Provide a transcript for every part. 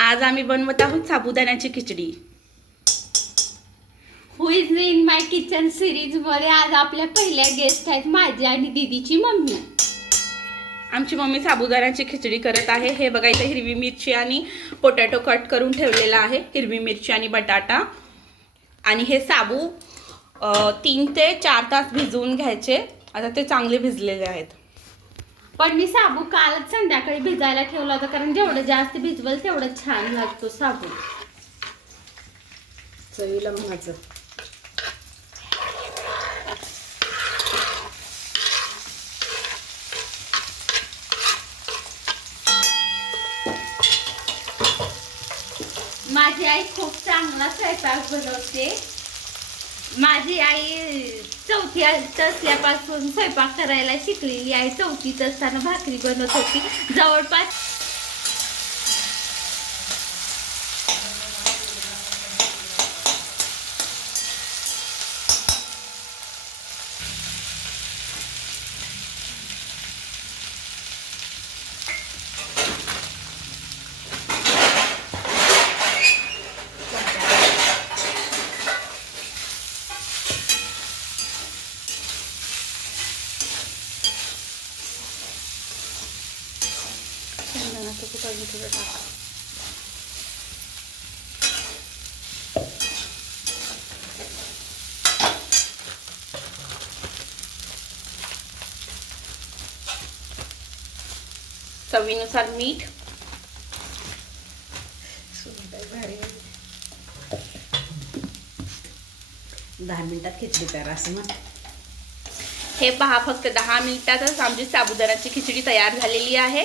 आज आम्ही बनवत आहोत साबुदाण्याची खिचडी. Who is in my kitchen series मध्ये आज आपल्या पहिल्या गेस्ट आहेत माझी आणि दीदीची मम्मी. आमची मम्मी साबुदाण्याची खिचडी करत आहे. हे बघा इथे हिरवी मिरची आणि पोटॅटो कट करून ठेवलेला आहे. हिरवी मिरची आणि बटाटा आणि हे साबू 3 ते 4 तास भिजवून घ्यायचे. आता ते चांगले भिजलेले आहेत. पण मी साबू कालच संध्याकाळी भिजायला ठेवला होता कारण जेवढं जास्त भिजवल तेवढं छान लागतो साबू. चवीला म्हणायचं. माझी आई खूप चांगला स्वयंपाक बनवते. माझी आई 4थी असल्यापासून स्वयंपाक करायला शिकलेली आहे. 4थीत असताना भाकरी बनवत होती. जवळपास चवीनुसार मीठ. भारी 10 मिनिटात खिचडी तयार असं ना. हे पहा फक्त 10 मिनिटातच आमची साबुदाण्याची खिचडी तयार झालेली आहे.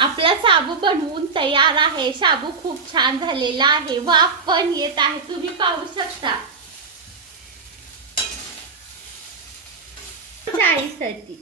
आपला साबू बनवून तयार आहे. साबू खूप छान झालेला आहे. वाफ पण येत आहे. तुम्ही पाहू शकता. चाळीसाठी